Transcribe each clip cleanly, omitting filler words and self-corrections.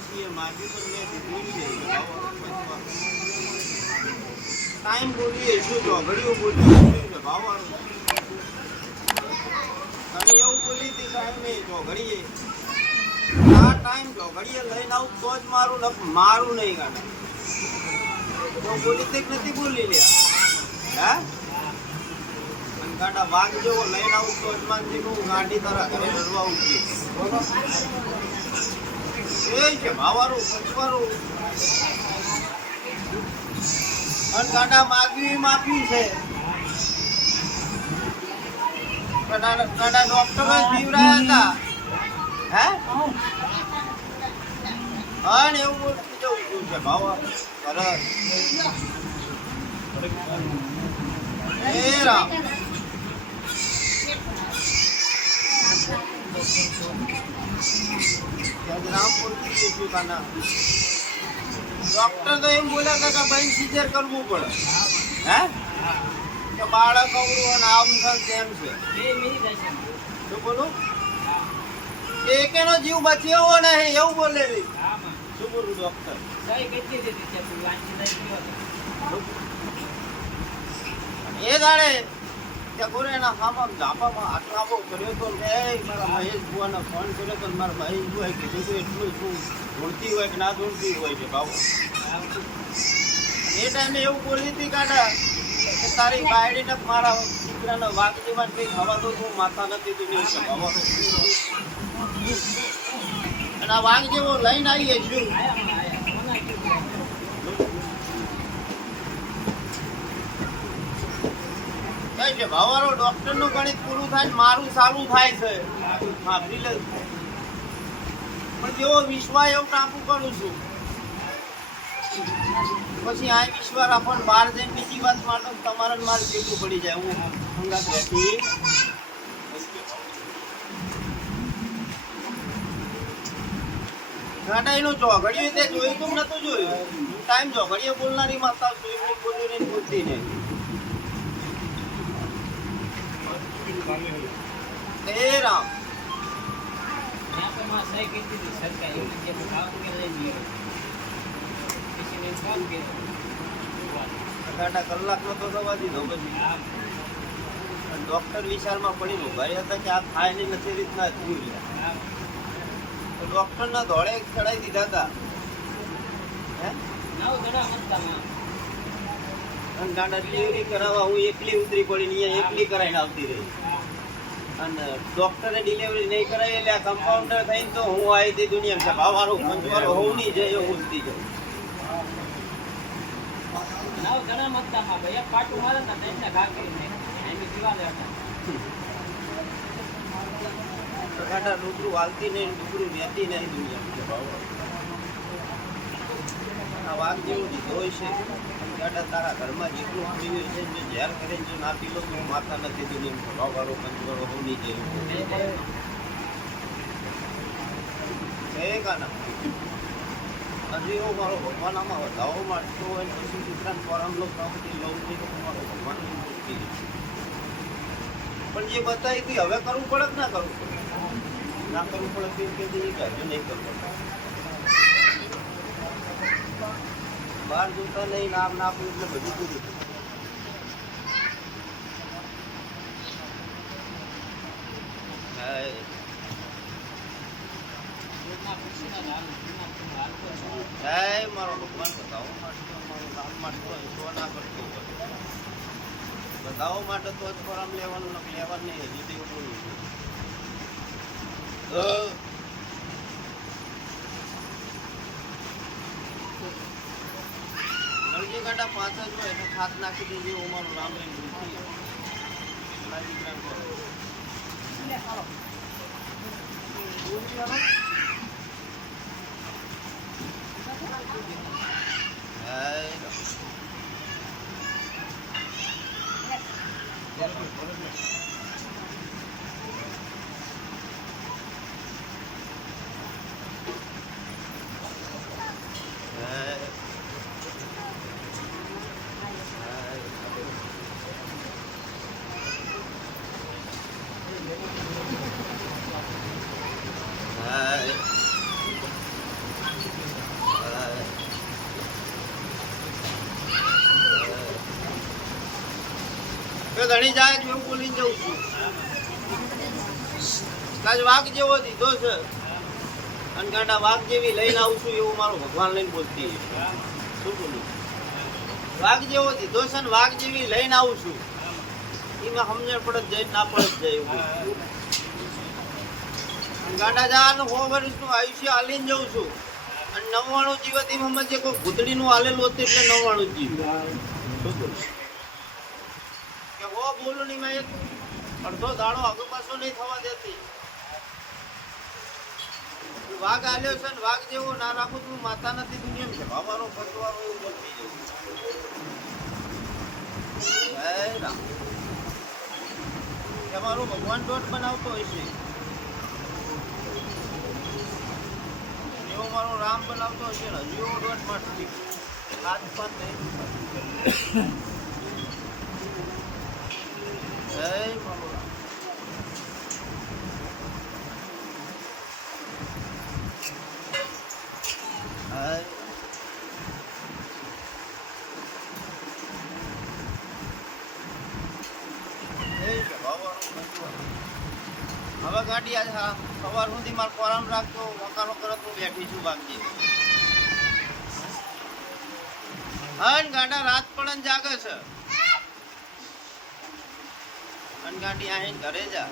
પછી એ માગી પણ મેં દીધું છે ટાઈમ બોલીએ શું ચોઘડીઓ બોલીએ છે ભાવવાનું અને એવું બોલી હતી ટાઈમ નહીં ચોઘડીએ આ ટાઈમ ચોઘડીએ લઈને આવું તો જ મારું મારું નહીં ગાડા તો બોલી તે નથી બોલી લ્યા હે ગાડા વાઘ જેવો લઈને આવું તો જ માનજી હું ગાડી તારા ઘરે રડવા ઉઠી એ છે ભાવારું પચવારું અને ગાડા માગવી માફી છે ગાડા ડોક્ટર જ બીવરાયા હતા હે અને એવું બોલતું જવું છે ભાવા સરસ એ રામ ડોક્ટર તો એમ બોલ્યા કે ભાઈ સિઝર કરવું પડે હે કે બાળક અવરું અને આમ તેમ છે શું બોલું એકેનો જીવ બચ્યો નહીં એવું બોલેલી શું બોલું ડોક્ટર એ દાડે ત્યાં ગુરેના સામા ઝાપામાં આટલાવો કર્યો તો મારા મહેશ બુઆને ફોન કર્યો તો મારા મહેશ બુઆએ કીધું કે એટલું શું ધૂળતી હોય કે ના ધૂળતી હોય છે ભાવ એ ટાઈમે એવું બોલી હતી કાઢા કે તારી બાયડીને મારા દીકરાના વાગજીમાં કંઈ થવા તો તું માથા નથી તું નહીં ભાવવાનો અને આ વાઘ જેવો લઈને આવીએ શું છે ભાવારો ડોક્ટર નું ગણિત પૂરું થાય મારું સારું થાય છે હા પણ જેવો વિશ્વાસ એવું ટાંકું કરું છું પછી આ વિશ્વાસ આપણને બહાર જઈને બીજી વાત માટે તમારે મારે ભેગું પડી જાય હું હંગાત બેઠી ઘાટાઈનું ચોઘડિયું તે જોયું તું નતું જોયું ટાઈમ ચોઘડીએ બોલનારી માતા જોઈ બોલી નહીં બોલતી નહીં એ રામ કલાક નો તો દવા દીધો પછી ડોક્ટર વિચારમાં પડી ઉભા હતા કે આ થાય ને નથી રીતના થયું તો ડોક્ટર ના ધોળે ચડાવી દીધા હતા ગાડા ડિલિવરી કરાવવા હું એકલી ઉતરી પડી અહીંયા એકલી કરાવીને આવતી રહી અને ડોક્ટરે ડિલિવરી નહીં કરાવી એટલે આ કમ્પાઉન્ડર થઈને તો હું આવી હતી દુનિયા છે ભાવવાનું પંચવાળો હોવું નહીં જાય એવું ઉઠતી જાય રૂબરૂ હાલતી નહીં રૂબરૂ રહેતી નહીં દુનિયા છે ભાવવાનું વાઘ જેવું દીધો હોય છે તારા ઘરમાં જેટલું પડી હોય છે જો ઝેર કરીને જો ના પી લો તો માથા નથી દુનિયા ભાવવાળો પંચવાળો હોવું નહીં જાય કાના હજી એવો મારો ભગવાનામાં વધાવો માંગતો હોય પછી દીકરાને પરમલો પ્રવૃત્તિ લઉં છું તો મારો ભગવાન મુશ્કેલ પણ જે બતાવી હતી હવે કરવું પડે કે ના કરવું પડે ના કરવું પડે કે હજુ નહીં કરવું પડે બહાર જોતા નહીં નામ નાખવું એટલે બધું પૂરું જય મારો ભગવાન બતાવો માટે મારું નામ માટે તો ના કરતો બતાવો માટે તો જ ફોરમ લેવાનું લેવાનું નહીં હજી તેવું બોલું છું નળજી કાંટા 5 જ હોય એટલે ખાત નાખી દેજો અમારું નામ લઈને ધણી જાય એવું બોલીને જઉં છું. કાજ વાઘ જેવો દીધો છે અને ગાંડા વાઘ જેવી લઈને આવું છું એવું મારું ભગવાન લઈને બોલતી શું બોલું? વાઘ જેવો દીધો છે ને વાઘ જેવી લઈને આવું છું એમાં સમજણ પડે જાય ના પડે જાય એવું ગાંડા જવાનું 100 વર્ષનું આયુષ્ય હાલીને જઉં છું અને 99 જીવત એમ સમજે કોઈ ભૂતળીનું હાલેલું હતું એટલે 99 જીવ શું બોલું કે હો બોલું નહીં મેં એક અડધો દાડો આગળ પાછો નહીં થવા દેતી. વાઘ આલ્યો છે ને વાઘ જેવો ના રાખું તું માતા નથી દુનિયા છે ભાવારો ફરવાનો એવું બોલતી જવું. હે રામ તમારો ભગવાન દોટ બનાવતો હોય છે એવો મારો રામ બનાવતો હશે ને હજુ એવો દોટ માટે હાથ પાત નહીં. જય મારો રામ. હવે ગાડી આજ સવાર સુધી મારે કોરામ રાખતો વકારો કરત હું બેઠી છું બાકી હન ગાડા રાત પણ જાગે છે હન ગાડી આવીને ઘરે જા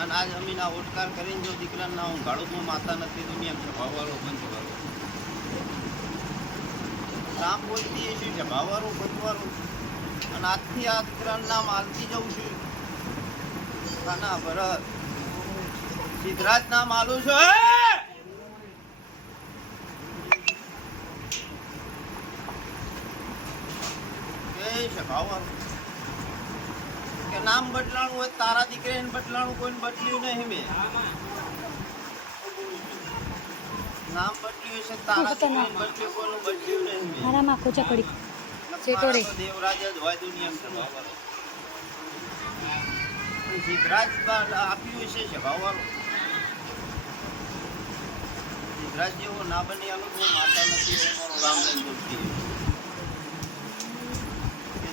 અને આજ અમીના ઓટકાર કરીને જો દીકરાને ના હું ગાડું તો માતા નથી દુનિયા સ્વભાવવાળો બંધવાળો રામ બોલતી એ શું સ્વભાવવાળું બંધવાળું અને આજથી આ દીકરાનું નામ હાલતી જઉં છું ખાના ભરત સિદ્ધરાજ નામ આલું છે કે નામ બદલાણું હોય તારા દીકરાને બદલાણું કોઈને બદલ્યું નહીં મેં નામ બદલ્યું છે તારા દીકરાને બદલ્યું કોઈનું બદલ્યું નહીં મેં મારામાં કોચા પડી ચેટોડે દેવરાજ જ હોય દુનિયા સિદ્ધરાજ આપ્યું છે સ્વભાવવાળું સિદ્ધરાજ જેવો ના બની આલો તો માતા નથી મારો રામ લઈને બોલતી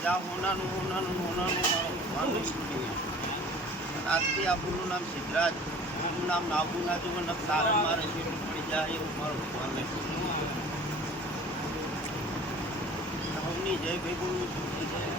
જા હોનાનું મારો ભગવાન લઈને બોલતી અને આજથી આબુનું નામ સિદ્ધરાજ ઓનું નામ નાબુ ના જો ને તારણ મારે શેઠ પડી જાય એવું મારો ભગવાન લઈને બોલતી જય ભાઈ બોલું છું.